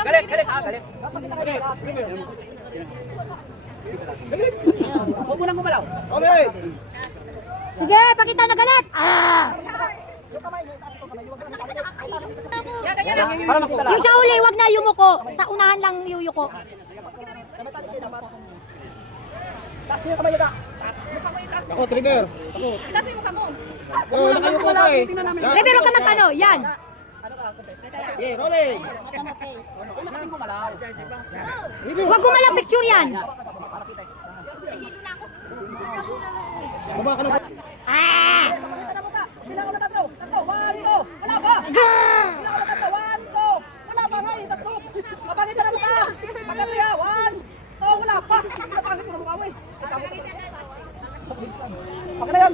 Galit, galit ha, galit. Huwag mo nang gumalaw. Okay. Sige, pakita na galit. Yung sa uli, wag na yumuko. Sa unahan lang yuyuko. Taas niyo kamay ka. Ako, trigger. Itaas mo yung mukha mo. Nakayo ko ka eh. Eh, pero ka magkano? Yan. Okay, rolling. Wag gumalaw picture yan. Baba ka na. Ah! Bilang ko na tatlo. Tatlo. 1, 2. Wala pa. Grrr! Bilang ko na tatlo. 1, 2. Wala pa nga eh. Tatlo. Mapangitan na mukha. Magkano ya? 1, 2. Wala pa. Napangit mo na mukha mo eh. Pagka na yan.